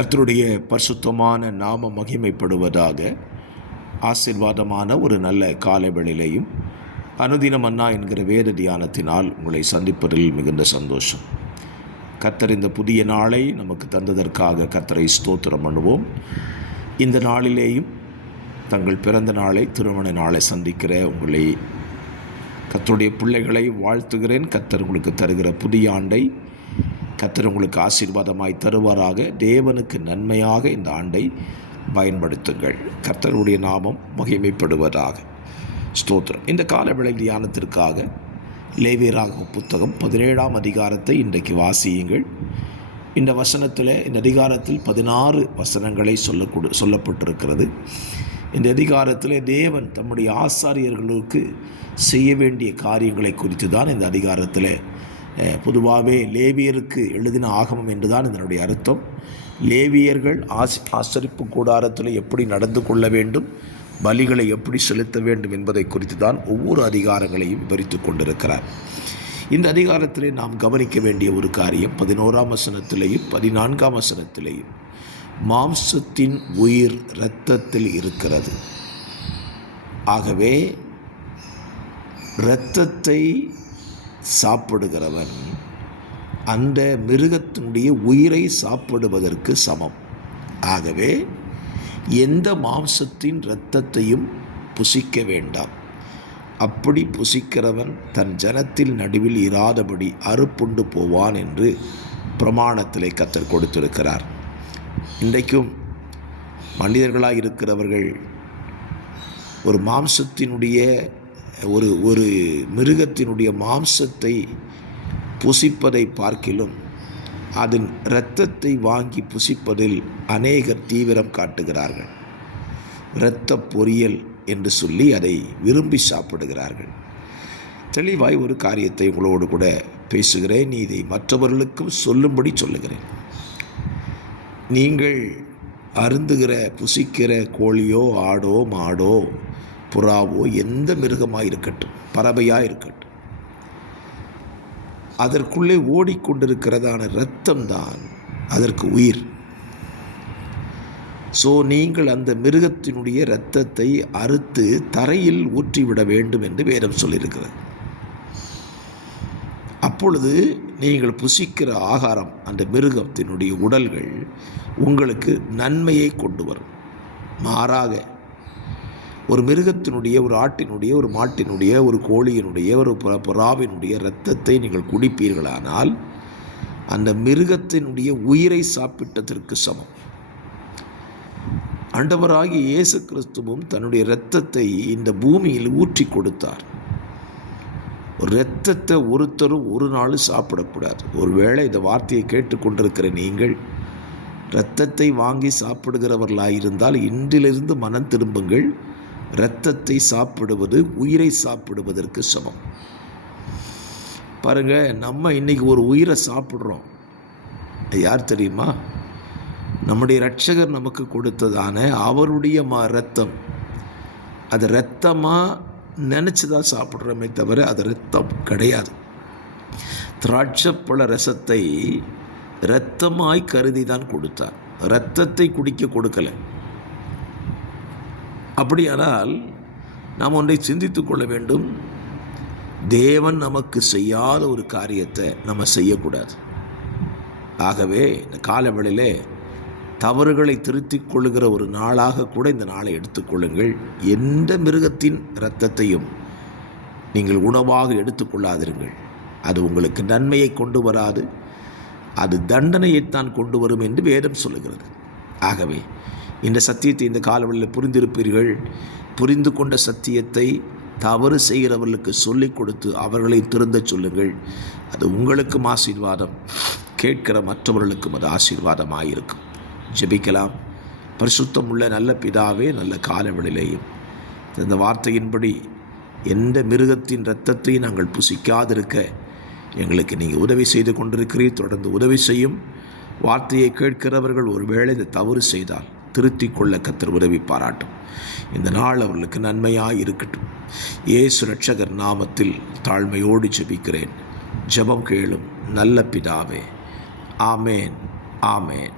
கர்த்தருடைய பரிசுத்தமான நாம மகிமைப்படுவதாக. ஆசீர்வாதமான ஒரு நல்ல காலை வேளையிலேயும் அனுதினம் அண்ணா என்கிற வேத தியானத்தினால் உங்களை சந்திப்பதில் மிகுந்த சந்தோஷம். கர்த்தர் இந்த புதிய நாளை நமக்கு தந்ததற்காக கர்த்தரை ஸ்தோத்திரம் பண்ணுவோம். இந்த நாளிலேயும் தங்கள் பிறந்த நாளை, திருமண நாளை சந்திக்கிற உங்களை கர்த்தருடைய பிள்ளைகளை வாழ்த்துகிறேன். கர்த்தர் உங்களுக்கு தருகிற புதிய ஆண்டை கர்த்தர் உங்களுக்கு ஆசீர்வாதமாய் தருவாராக. தேவனுக்கு நன்மையாக இந்த ஆண்டை பயன்படுத்துங்கள். கர்த்தருடைய நாமம் மகிமைப்படுவதாக. ஸ்தோத்திரம். இந்த காலவேளை தியானத்திற்காக லேவியராகமம் புத்தகம் 17ஆம் அதிகாரத்தை இன்றைக்கு வாசியுங்கள். இந்த வசனத்தில், இந்த அதிகாரத்தில் 16 வசனங்களை சொல்லப்பட்டிருக்கிறது. இந்த அதிகாரத்தில் தேவன் தம்முடைய ஆசாரியர்களுக்கு செய்ய வேண்டிய காரியங்களை குறித்து தான் இந்த அதிகாரத்தில் பொதுவாகவே லேவியருக்கு எழுதின ஆகமம் என்றுதான் இதனுடைய அர்த்தம். லேவியர்கள் ஆசரிப்பு கூடாரத்தில் எப்படி நடந்து கொள்ள வேண்டும், பலிகளை எப்படி செலுத்த வேண்டும் என்பதை குறித்து தான் ஒவ்வொரு அதிகாரங்களையும் விவரித்து கொண்டிருக்கிறார். இந்த அதிகாரத்திலே நாம் கவனிக்க வேண்டிய ஒரு காரியம் 11ஆம் வசனத்திலேயும் 14ஆம் வசனத்திலேயும் மாம்சத்தின் உயிர் இரத்தத்தில் இருக்கிறது. ஆகவே இரத்தத்தை சாப்பிடுகிறவன் அந்த மிருகத்தினுடைய உயிரை சாப்பிடுவதற்கு சமம். ஆகவே எந்த மாம்சத்தின் இரத்தத்தையும் புசிக்க வேண்டாம். அப்படி புசிக்கிறவன் தன் ஜனத்தில் நடுவில் இராதபடி அறுப்புண்டு போவான் என்று பிரமாணத்திலே கர்த்தர் கொடுத்திருக்கிறார். இன்றைக்கும் மனிதர்களாக இருக்கிறவர்கள் ஒரு மாம்சத்தினுடைய ஒரு மிருகத்தினுடைய மாம்சத்தை புசிப்பதை பார்க்கிலும் அதன் இரத்தத்தை வாங்கி புசிப்பதில் அநேகர் தீவிரம் காட்டுகிறார்கள். இரத்த பொரியல் என்று சொல்லி அதை விரும்பி சாப்பிடுகிறார்கள். தெளிவாய் ஒரு காரியத்தை உங்களோடு கூட பேசுகிறேன். இதை மற்றவர்களுக்கும் சொல்லும்படி சொல்லுகிறேன். நீங்கள் அருந்துகிற புசிக்கிற கோழியோ ஆடோ மாடோ புறாவோ எந்த மிருகமாக இருக்கட்டும், பறவையாக இருக்கட்டும், அதற்குள்ளே ஓடிக்கொண்டிருக்கிறதான இரத்தம்தான் அதற்கு உயிர். ஸோ நீங்கள் அந்த மிருகத்தினுடைய இரத்தத்தை அறுத்து தரையில் ஊற்றிவிட வேண்டும் என்று வேதம் சொல்லியிருக்கிறது. அப்பொழுது நீங்கள் புசிக்கிற ஆகாரம், அந்த மிருகத்தினுடைய உடல்கள் உங்களுக்கு நன்மையை கொண்டு வரும். மாறாக ஒரு மிருகத்தினுடைய, ஒரு ஆட்டினுடைய, ஒரு மாட்டினுடைய, ஒரு கோழியினுடைய, ஒரு புறாவினுடைய இரத்தத்தை நீங்கள் குடிப்பீர்களானால் அந்த மிருகத்தினுடைய உயிரை சாப்பிட்டதற்கு சமம். ஆண்டவராகிய இயேசு கிறிஸ்துவும் தன்னுடைய இரத்தத்தை இந்த பூமியில் ஊற்றி கொடுத்தார். ஒரு இரத்தத்தை ஒருத்தரும் ஒரு நாள் சாப்பிடக்கூடாது. ஒருவேளை இந்த வார்த்தையை கேட்டுக்கொண்டிருக்கிற நீங்கள் இரத்தத்தை வாங்கி சாப்பிடுகிறவர்களாயிருந்தால் இன்றிலிருந்து மனம் திரும்புங்கள். இரத்தத்தை சாப்பிடுவது உயிரை சாப்பிடுவதற்கு சமம். பாருங்க, நம்ம இன்னைக்கு ஒரு உயிரை சாப்பிட்றோம். யார் தெரியுமா? நம்முடைய இரட்சகர் நமக்கு கொடுத்ததான அவருடைய இரத்தம். அது இரத்தமாக நினச்சி தான் சாப்பிட்றோமே தவிர அது இரத்தம் கிடையாது. திராட்சைப்பழ ரசத்தை இரத்தமாய் கருதி தான் கொடுத்தார். இரத்தத்தை குடிக்க கொடுக்கலை. அப்படியானால் நாம் ஒன்றை சிந்தித்து கொள்ள வேண்டும். தேவன் நமக்கு செய்யாத ஒரு காரியத்தை நம்ம செய்யக்கூடாது. ஆகவே இந்த காலவெளியிலே தவறுகளை திருத்திக் கொள்ளுகிற ஒரு நாளாக கூட இந்த நாளை எடுத்துக்கொள்ளுங்கள். எந்த மிருகத்தின் இரத்தத்தையும் நீங்கள் உணவாக எடுத்துக்கொள்ளாதிருங்கள். அது உங்களுக்கு நன்மையை கொண்டு வராது, அது தண்டனையைத்தான் கொண்டு வரும் என்று வேதம் சொல்லுகிறது. ஆகவே இந்த சத்தியத்தை இந்த காலவெளியில் புரிந்திருப்பீர்கள். புரிந்து கொண்ட சத்தியத்தை தவறு செய்கிறவர்களுக்கு சொல்லிக் கொடுத்து அவர்களை திருந்த சொல்லுங்கள். அது உங்களுக்கும் ஆசீர்வாதம், கேட்கிற மற்றவர்களுக்கும் அது ஆசீர்வாதமாயிருக்கும். ஜெபிக்கலாம். பரிசுத்தம் உள்ள நல்ல பிதாவே, நல்ல காலவெளியிலேயும் இந்த வார்த்தையின்படி எந்த மிருகத்தின் இரத்தத்தை நாங்கள் புசிக்காதிருக்க எங்களுக்கு நீங்கள் உதவி செய்து கொண்டிருக்கிறீர். தொடர்ந்து உதவி செய்யும். வார்த்தையை கேட்கிறவர்கள் ஒருவேளை இந்த தவறு செய்தால் திருத்திக் கொள்ள கர்த்தர் உதவி பாராட்டும். இந்த நாள் அவர்களுக்கு நன்மையாக இருக்கட்டும். இயேசு இரட்சகர் நாமத்தில் தாழ்மையோடு ஜெபிக்கிறேன். ஜெபம் கேளும் நல்ல பிதாவே. ஆமேன், ஆமேன்.